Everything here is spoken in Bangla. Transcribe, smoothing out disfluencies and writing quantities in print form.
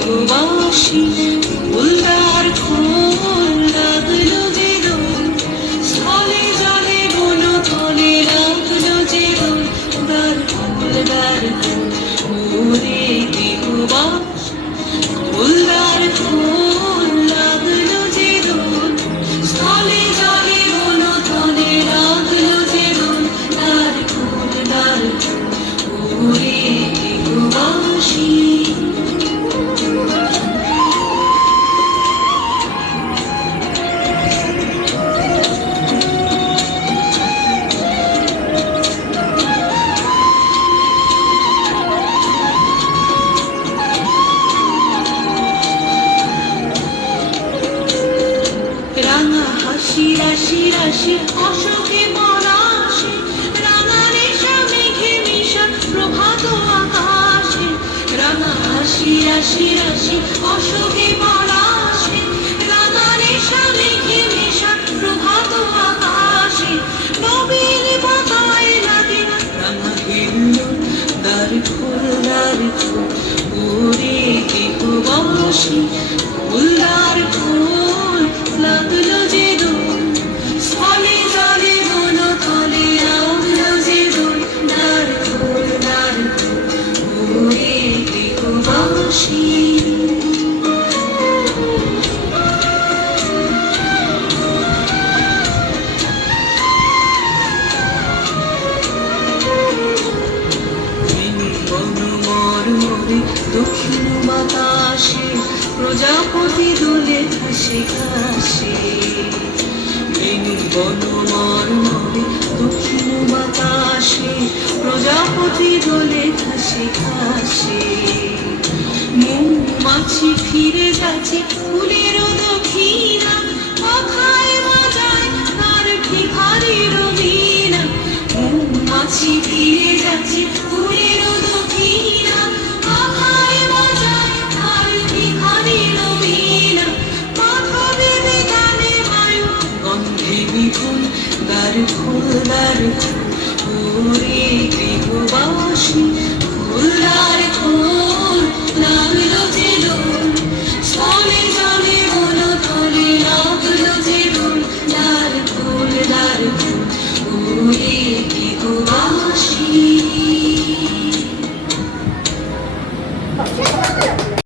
দিগবাসী উল্লার খোল লাগলো যে দোল স্থলে জলে বন তলে লাগলো যে দোল দ্বার খোল দ্বার খোল ওরে দিগবাসী উল্লার খোল লাগলো যে দোল স্থলে জলে বন তলে লাগলো যে দোল দ্বার খোল ওরে দিগবাসী রাঙা হাসি রাশি রাশি অশোকে পলাশে রাঙা রেশা মেঘে মিশা প্রভাত আকাশে রাঙা হাসি রাশি রাশি অশোকে পলাশে রাঙা রেশা মেঘে মিশা প্রভাত আকাশে নবীন পাতায় লাগে রাঙা হিল্লোল দ্বার খোল ওরে দিগবাসী উল্লার খোল লাগলো যে দোল স্থলে জলে বন তলে লাগলো যে দোল দ্বার খোল ওরে দিগবাসী দক্ষিণ বাতাসে প্রজাপতি দোলে ঘাসে ঘাসে বেণী বন মর্মরে দক্ষিণ বাতাসে প্রজাপতি দোলে ঘাসে ঘাসে মৌমাছি ফিরে যাচ্ছে ফুলে